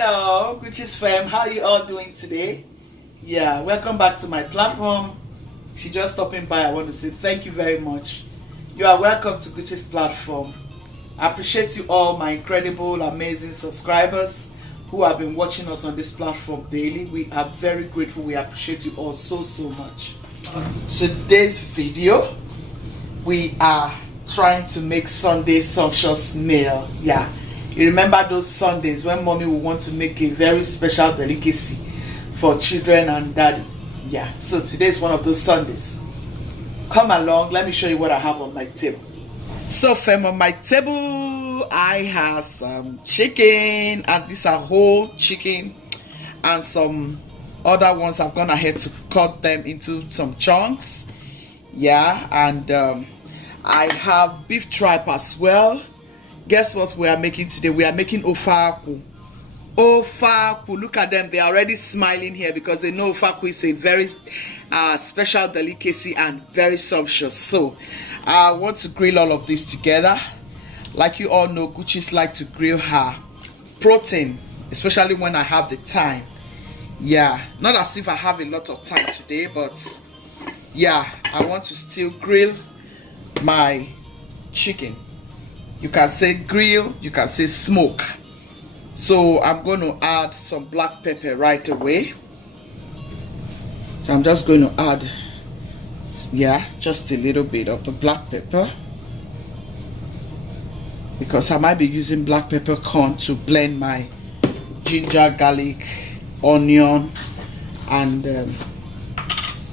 Hello, Guchies fam. How you all doing today? Yeah, welcome back to my platform. If you're just stopping by, I want to say thank you very much. You are welcome to Guchies platform. I appreciate you all, my incredible, amazing subscribers who have been watching us on this platform daily. We are very grateful. We appreciate you all so much. Today's video, we are trying to make Sunday sumptuous meal. Yeah. You remember those Sundays when mommy will want to make a very special delicacy for children and daddy? Yeah, so today is one of those Sundays. Come along, let me show you what I have on my table. So fam, on my table I have some chicken, and these are whole chicken, and some other ones I've gone ahead to cut them into some chunks. Yeah, and I have beef tripe as well. Guess what we are making today? We are making Ofe Akwu. Ofe Akwu. Look at them. They are already smiling here because they know Ofe Akwu is a very special delicacy and very sumptuous. So I want to grill all of this together. Like you all know, Guchies like to grill her protein, especially when I have the time. Yeah, not as if I have a lot of time today, but yeah, I want to still grill my chicken. You can say grill, you can say smoke. So I'm going to add some black pepper right away. So I'm just going to add, yeah, just a little bit of the black pepper, because I might be using black pepper corn to blend my ginger, garlic, onion, and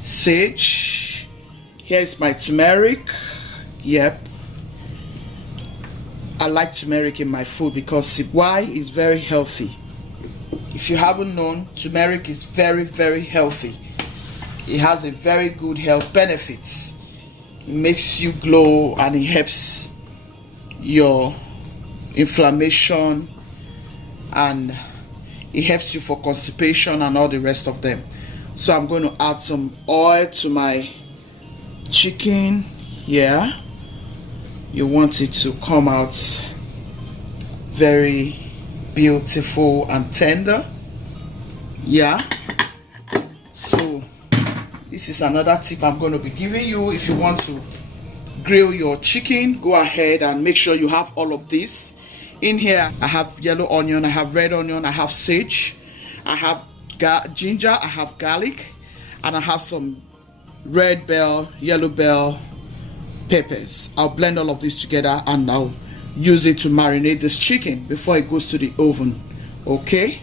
sage. Here is my turmeric. Yep, I like turmeric in my food because why? It's very healthy. If you haven't known, turmeric is very healthy. It has a very good health benefits. It makes you glow and it helps your inflammation, and it helps you for constipation and all the rest of them. So I'm going to add some oil to my chicken. Yeah, you want it to come out very beautiful and tender. Yeah, so this is another tip I'm going to be giving you. If you want to grill your chicken, go ahead and make sure you have all of this in here. I have yellow onion, I have red onion, I have sage, I have ginger, I have garlic, and I have some red bell, yellow bell peppers. I'll blend all of this together and I'll use it to marinate this chicken before it goes to the oven. Okay,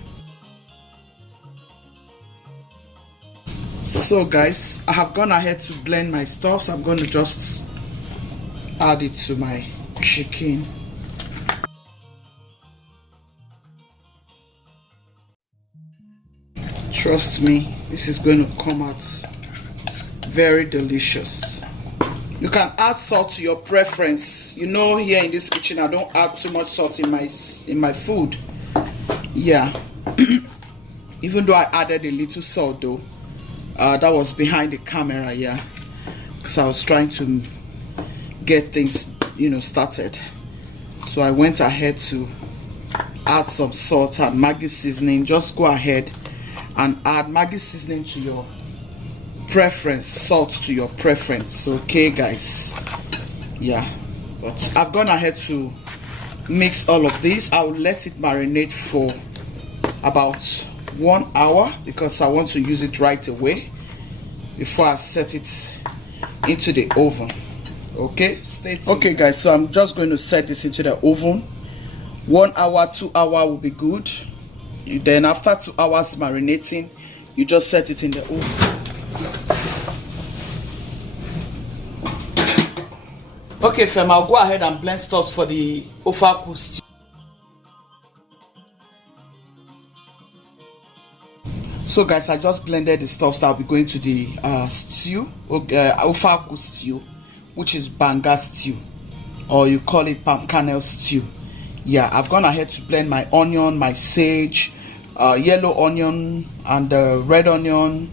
so guys, I have gone ahead to blend my stuff, so I'm going to just add it to my chicken. Trust me, this is going to come out very delicious. You can add salt to your preference. You know, here in this kitchen I don't add too much salt in my food. Yeah. Even though I added a little salt though, that was behind the camera. Yeah, because I was trying to get things, you know, started. So I went ahead to add some salt and Maggi seasoning. Just go ahead and add Maggi seasoning to your preference, salt to your preference. Okay guys, yeah, but I've gone ahead to mix all of this. I'll let it marinate for about 1 hour because I want to use it right away before I set it into the oven. Okay, stay tuned. Okay guys, so I'm just going to set this into the oven. 1 hour, 2 hour will be good. Then after 2 hours marinating, you just set it in the oven. Okay fam, I'll go ahead and blend stuff for the Ofe Akwu stew. So guys, I just blended the stuff that will be going to the stew, Ofe Akwu stew, which is Banga Stew, or you call it palm kernel stew. Yeah, I've gone ahead to blend my onion, my sage, yellow onion and red onion,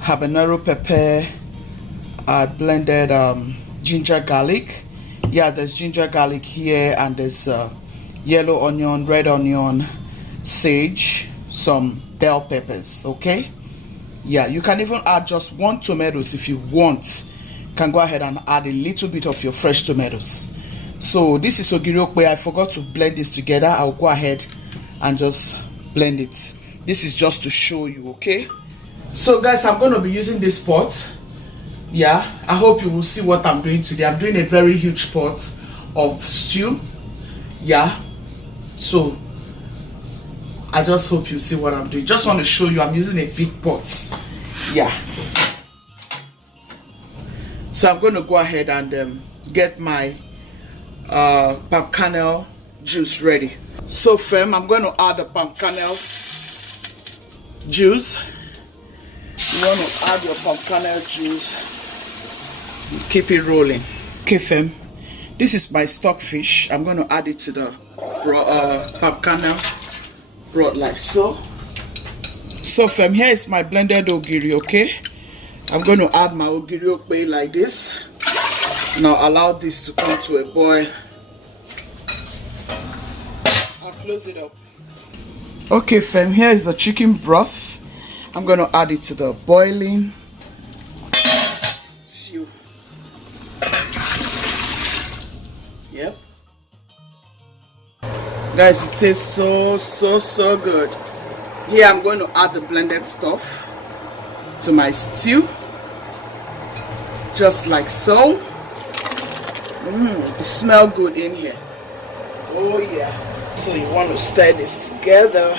habanero pepper. I blended ginger garlic. Yeah, there's ginger garlic here, and there's yellow onion, red onion, sage, some bell peppers. Okay, yeah, you can even add just 1 tomatoes if you want. You can go ahead and add a little bit of your fresh tomatoes. So this is ogiri okpe. I forgot to blend this together. I'll go ahead and just blend it. This is just to show you. Okay, so guys, I'm going to be using this pot. Yeah, I hope you will see what I'm doing today. I'm doing a very huge pot of stew. Yeah, so I just hope you see what I'm doing. Just want to show you I'm using a big pot. Yeah, so I'm going to go ahead and get my palm kernel juice ready. So fam, I'm going to add the palm kernel juice. You want to add your palm kernel juice. Keep it rolling. Okay fam, this is my stockfish. I'm going to add it to the palm kernel broth like so. So fam, here is my blended ogiri. Okay, I'm going to add my ogiri okpe like this. Now allow this to come to a boil. I'll close it up. Okay fam, here is the chicken broth. I'm going to add it to the boiling stew. Yep. Guys, it tastes so good. Here I'm going to add the blended stuff to my stew. Just like so. It smells good in here. Oh yeah. So you want to stir this together.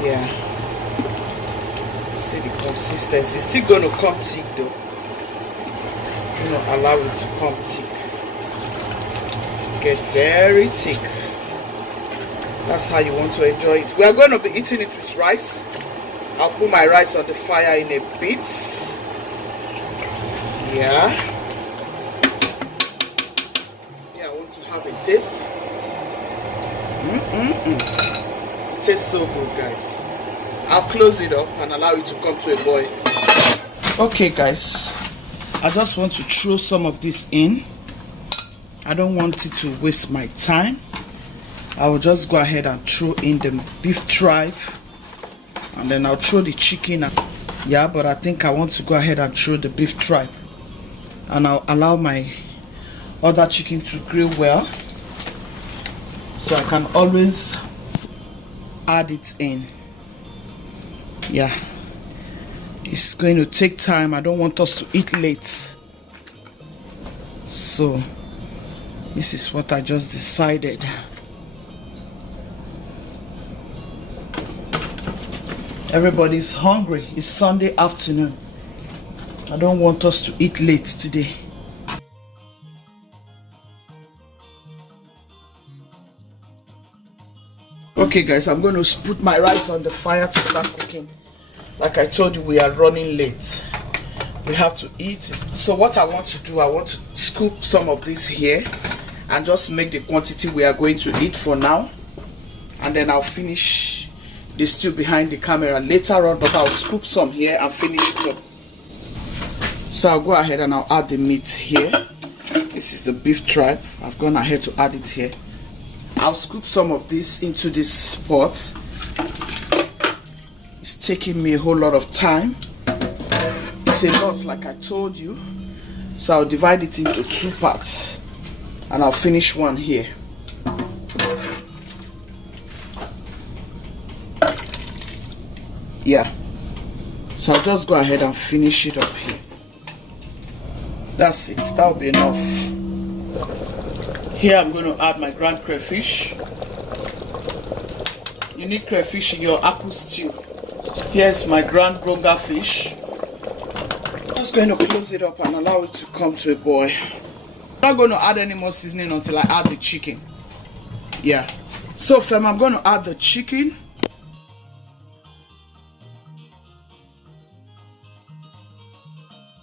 Yeah. See the consistency. It's still going to come thick though. You know, allow it to come thick. To get very thick. That's how you want to enjoy it. We are going to be eating it with rice. I'll put my rice on the fire in a bit. Yeah. Yeah, I want to have a taste. It tastes so good, guys. I'll close it up and allow it to come to a boil. Okay, guys. I just want to throw some of this in. I don't want it to waste my time. I will just go ahead and throw in the beef tripe. And then I'll throw the chicken. Yeah, but I think I want to go ahead and throw the beef tripe. And I'll allow my other chicken to grill well. So I can always add it in. Yeah. It's going to take time. I don't want us to eat late. So this is what I just decided. Everybody's hungry. It's Sunday afternoon. I don't want us to eat late today. Okay guys, I'm going to put my rice on the fire to start cooking. Like I told you, we are running late. We have to eat. So what I want to do, I want to scoop some of this here and just make the quantity we are going to eat for now. And then I'll finish the stew behind the camera later on, but I'll scoop some here and finish it up. So I'll go ahead and I'll add the meat here. This is the beef tripe. I've gone ahead to add it here. I'll scoop some of this into this pot. It's taking me a whole lot of time. It's a lot, like I told you. So I'll divide it into 2 parts. And I'll finish one here. Yeah. So I'll just go ahead and finish it up here. That's it. That'll be enough. Here I'm going to add my ground crayfish. You need crayfish in your akwu stew. Here's my ground bonga fish. I'm just going to close it up and allow it to come to a boil. I'm not going to add any more seasoning until I add the chicken. Yeah. So fam, I'm going to add the chicken.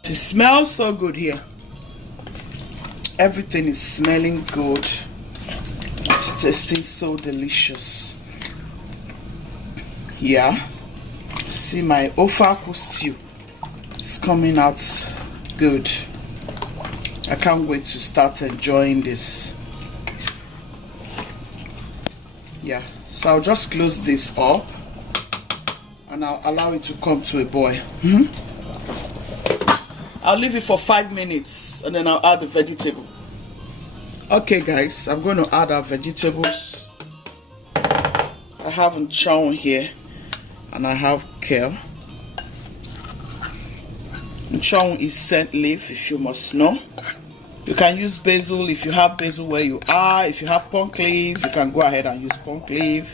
It smells so good here. Everything is smelling good. It's tasting so delicious. Yeah. See, my Ofe Akwu stew is coming out good. I can't wait to start enjoying this. Yeah, so I'll just close this up and I'll allow it to come to a boil. I'll leave it for 5 minutes and then I'll add the vegetable. Okay guys, I'm going to add our vegetables. I have nchon here and I have kale. Nchon is scent leaf, if you must know. You can use basil if you have basil where you are. If you have punk leaf, you can go ahead and use punk leaf.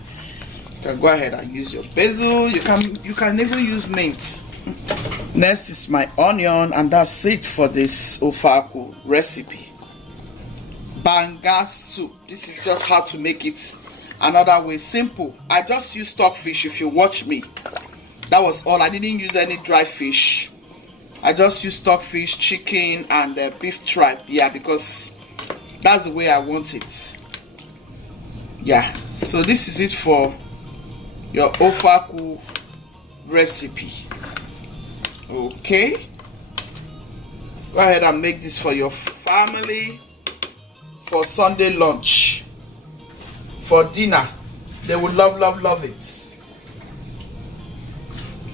You can go ahead and use your basil. You can even use mint. Next is my onion, and that's it for this Ofe Akwu recipe. Banga soup. This is just how to make it another way. Simple. I just use stockfish. If you watch me, that was all. I didn't use any dry fish. I just use stockfish, chicken, and beef tripe. Yeah, because that's the way I want it. Yeah, so this is it for your Ofe Akwu recipe. Okay, go ahead and make this for your family, for Sunday lunch, for dinner. They would love it.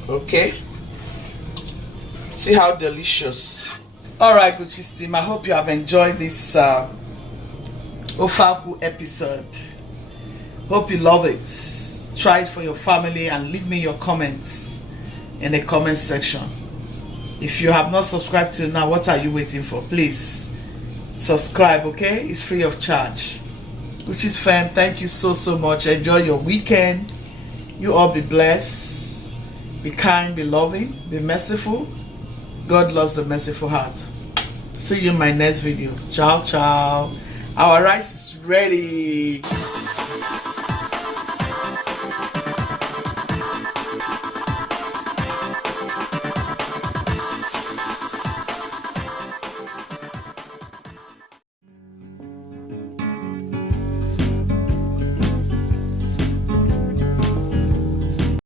Okay. See how delicious. Alright, Guchies team, I hope you have enjoyed this Ofe Akwu episode. Hope you love it. Try it for your family and leave me your comments in the comment section. If you have not subscribed till now, what are you waiting for? Please subscribe, okay? It's free of charge. Guchies fam, thank you so much. Enjoy your weekend. You all be blessed. Be kind, be loving, be merciful. God loves the merciful heart. See you in my next video. Ciao, ciao. Our rice is ready.